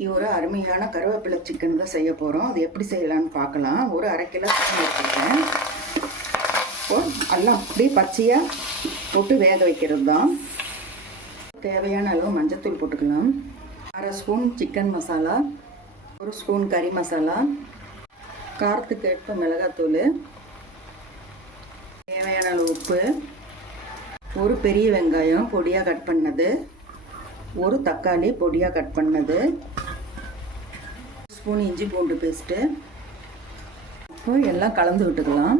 இது ஒரு அருமையான கருவேப்பிலை சிக்கன் தான் செய்ய போகிறோம் அது எப்படி செய்யலாம்னு பார்க்கலாம். ஒரு அரை கிலோ சிக்கன் வச்சுருக்கேன் இப்போ எல்லாம் அப்படியே பச்சையாக போட்டு வேக வைக்கிறது தான் தேவையான அளவு மஞ்சத்தூள் போட்டுக்கலாம். அரை ஸ்பூன் சிக்கன் மசாலா ஒரு ஸ்பூன் கறி மசாலா காரத்துக்கு ஏற்ப மிளகாத்தூள் தேவையான அளவு உப்பு ஒரு பெரிய வெங்காயம் பொடியாக கட் பண்ணது ஒரு தக்காளி பொடியாக கட் பண்ணது ஸ்பூன் இஞ்சி பூண்டு பேஸ்ட்டு இப்போ எல்லாம் கலந்து விட்டுக்கலாம்.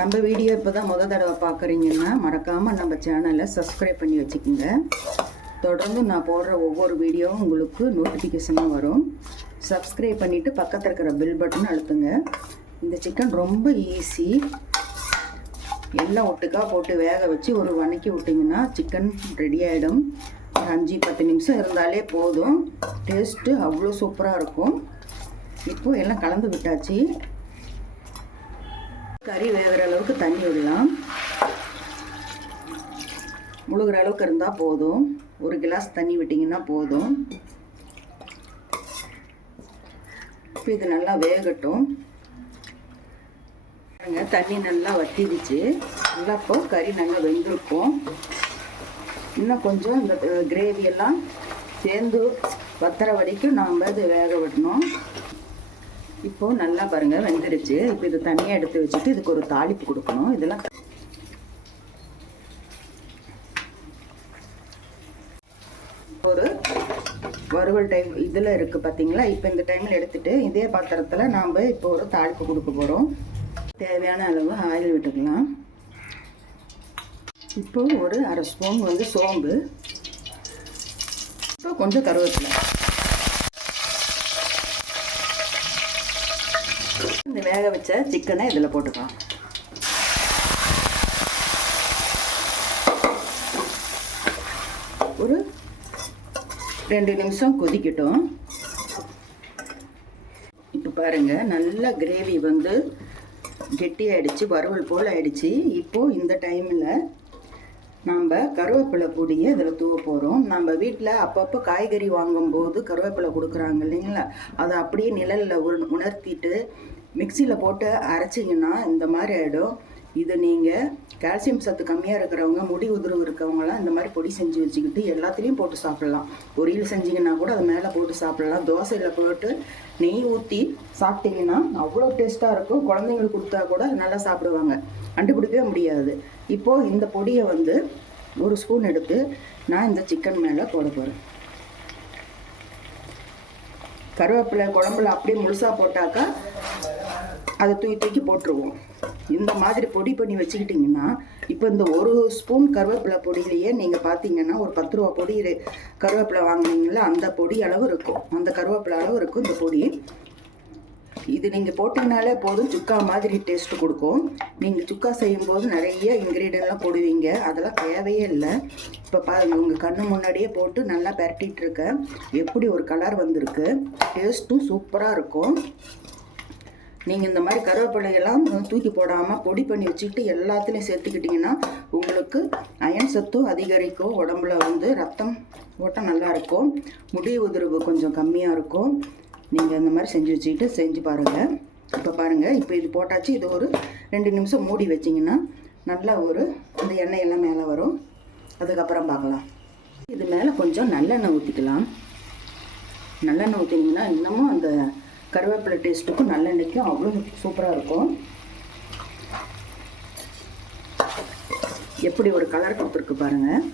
நம்ம வீடியோ இப்போ தான் முத தடவை பார்க்குறீங்கன்னா மறக்காமல் நம்ம சேனலை சப்ஸ்கிரைப் பண்ணி வச்சுக்கோங்க. தொடர்ந்து நான் போடுற ஒவ்வொரு வீடியோவும் உங்களுக்கு நோட்டிஃபிகேஷனாக வரும். சப்ஸ்கிரைப் பண்ணிவிட்டு பக்கத்தில் இருக்கிற பில் பட்டன் அழுத்துங்க. இந்த சிக்கன் ரொம்ப ஈஸி எல்லாம் ஒட்டுக்கா போட்டு வேக வச்சு ஒரு வணக்கி விட்டிங்கன்னா சிக்கன் ரெடி ஆகிடும் ஒரு அஞ்சு பத்து நிமிஷம் இருந்தாலே போதும். டேஸ்ட்டு அவ்வளோ சூப்பராக இருக்கும். இப்போது எல்லாம் கலந்து விட்டாச்சு. கறி வேகிற அளவுக்கு தண்ணி விடலாம். முழுகிற அளவுக்கு இருந்தால் போதும். ஒரு கிளாஸ் தண்ணி விட்டிங்கன்னா போதும். இப்போ இது நல்லா வேகட்டும். தண்ணி நல்லா வத்திடுச்சு. நல்லா இப்போ கறி நல்லா வெந்திருக்கும். இன்னும் கொஞ்சம் இந்த கிரேவியெல்லாம் சேர்ந்து வத்துற வரைக்கும் நாம் இது வேக விடணும். இப்போ நல்லா பாருங்க வெந்துருச்சு. இப்போ இது தனியாக எடுத்து வச்சுட்டு இதுக்கு ஒரு தாளிப்பு கொடுக்கணும். இதெல்லாம் ஒரு வறுவல் டைம் இதில் இருக்குது பார்த்தீங்களா இப்போ இந்த டைமில் எடுத்துகிட்டு இதே பாத்திரத்தில் நாம் இப்போ ஒரு தாளிப்பு கொடுக்க போகிறோம் தேவையான அளவு ஆயில் விட்டுக்கலாம். இப்போ ஒரு அரை ஸ்பூன் வந்து சோம்பு. இப்போ கொஞ்சம் கருவேப்பிலை. இந்த வேக வச்ச சிக்கனை இதில் போட்டுக்கலாம். ஒரு ரெண்டு நிமிஷம் கொதிக்கட்டும். இப்போ பாருங்கள் நல்லா கிரேவி வந்து கெட்டியாயிடுச்சு வறுவல் போல் ஆயிடுச்சு. இப்போது இந்த டைமில் நம்ம கருவேப்பிலை பொடியை இதில் தூவ போகிறோம் நம்ம வீட்டில் அப்பப்போ காய்கறி வாங்கும்போது கருவேப்பிலை கொடுக்குறாங்க இல்லைங்களா? அதை அப்படியே நிழலில் உணர்த்திட்டு மிக்சியில் போட்டு அரைச்சிங்கன்னா இந்த மாதிரி ஆகிடும் இது நீங்கள் கால்சியம் சத்து கம்மியாக இருக்கிறவங்க முடி உதிரவு இருக்கிறவங்களாம் இந்த மாதிரி பொடி செஞ்சு வச்சுக்கிட்டு எல்லாத்துலேயும் போட்டு சாப்பிட்லாம். பொரியல் செஞ்சிங்கன்னா கூட அது மேலே போட்டு சாப்பிட்லாம். தோசையில் போட்டு நெய் ஊற்றி சாப்பிட்டீங்கன்னா அவ்வளோ டேஸ்ட்டாக இருக்கும். குழந்தைங்களுக்கு கொடுத்தா கூட நல்லா சாப்பிடுவாங்க. கண்டுபிடிக்கவே முடியாது. இப்போது இந்த பொடியை வந்து ஒரு ஸ்பூன் எடுத்து நான் இந்த சிக்கன் மேலே போட போகிறேன் கருவேப்பிலை குழம்புல அப்படியே முழுசாக போட்டாக்கா அதை தூக்கி தூக்கி போட்டுருவோம். இந்த மாதிரி பொடி பண்ணி வச்சுக்கிட்டிங்கன்னா இப்போ இந்த ஒரு ஸ்பூன் கருவேப்பிலை பொடியிலேயே நீங்கள் பார்த்தீங்கன்னா ஒரு பத்து ரூபா பொடி கருவேப்பிலை வாங்கினீங்களா அந்த பொடி அளவு இருக்கும். அந்த கருவேப்பிலை அளவு இருக்கும் இந்த பொடி. இது நீங்கள் போட்டிங்கனாலே போதும் சுக்கா மாதிரி டேஸ்ட்டு கொடுக்கும். நீங்கள் சுக்கா செய்யும்போது நிறைய இன்க்ரீடியன்ட்லாம் போடுவீங்க. அதெல்லாம் தேவையே இல்லை. இப்போ பா உங்கள் கண்ணு முன்னாடியே போட்டு நல்லா பரட்டிகிட்ருக்கேன் எப்படி ஒரு கலர் வந்திருக்கு டேஸ்ட்டும் சூப்பராக இருக்கும். நீங்கள் இந்த மாதிரி கருவேப்பிலையெல்லாம் தூக்கி போடாமல் பொடி பண்ணி வச்சுக்கிட்டு எல்லாத்துலேயும் சேர்த்துக்கிட்டிங்கன்னா உங்களுக்கு அயன் சத்தும் அதிகரிக்கும். உடம்புல வந்து ரத்தம் ஓட்டம் நல்லா இருக்கும். முடி உதிர்வு கொஞ்சம் கம்மியாக இருக்கும். நீங்கள் இந்த மாதிரி செஞ்சு வச்சுக்கிட்டு செஞ்சு பாருங்கள் இப்போ பாருங்கள் இப்போ இது போட்டாச்சு. இது ஒரு ரெண்டு நிமிஷம் மூடி வச்சிங்கன்னா நல்லா ஒரு அந்த எண்ணெயெல்லாம் மேலே வரும். அதுக்கப்புறம் பார்க்கலாம். இது மேலே கொஞ்சம் நல்லெண்ணெய் ஊற்றிக்கலாம் நல்லெண்ணெய் ஊற்றினீங்கன்னா இன்னமும் அந்த கருவேப்பிலை டேஸ்ட்டுக்கும் நல்லெண்ணெய்க்கும் அவ்வளோ சூப்பராக இருக்கும். எப்படி ஒரு கலர் கொடுத்துருக்கு பாருங்கள்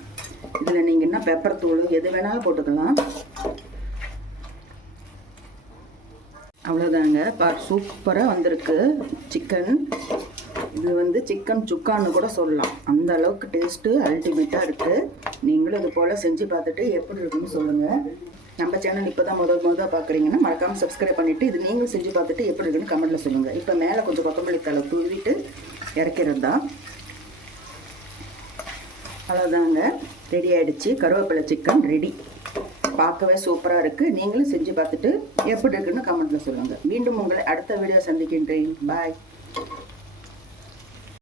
இதில் நீங்கள் என்ன பெப்பர் தூள் எது வேணாலும் போட்டுக்கலாம். அவ்வளோதாங்க பா சூப்பராக வந்திருக்கு. சிக்கன் இது வந்து சிக்கன் சுக்கான்னு கூட சொல்லலாம். அந்த அளவுக்கு டேஸ்ட்டு அல்டிமேட்டாக இருக்குது நீங்களும் இது போல் செஞ்சு பார்த்துட்டு எப்படி இருக்குன்னு சொல்லுங்கள் நம்ம சேனல் இப்போ தான் முதல் முதல் பார்க்குறீங்கன்னா மறக்காமல் சப்ஸ்கிரைப் பண்ணிவிட்டு இது நீங்களும் செஞ்சு பார்த்துட்டு எப்படி இருக்குன்னு கமெண்ட்டில் சொல்லுங்கள் இப்போ மேலே கொஞ்சம் கொத்தமல்லி தலை தூவிட்டு இறக்கிறது தான் அவ்வளோதாங்க ரெடி ஆகிடுச்சு கருவேப்பிலை சிக்கன் ரெடி பார்க்கவே சூப்பராக இருக்குது நீங்களும் செஞ்சு பார்த்துட்டு எப்படி இருக்குன்னு கமெண்ட்டில் சொல்லுங்கள் மீண்டும் உங்களை அடுத்த வீடியோ சந்திக்கின்றேன். பாய்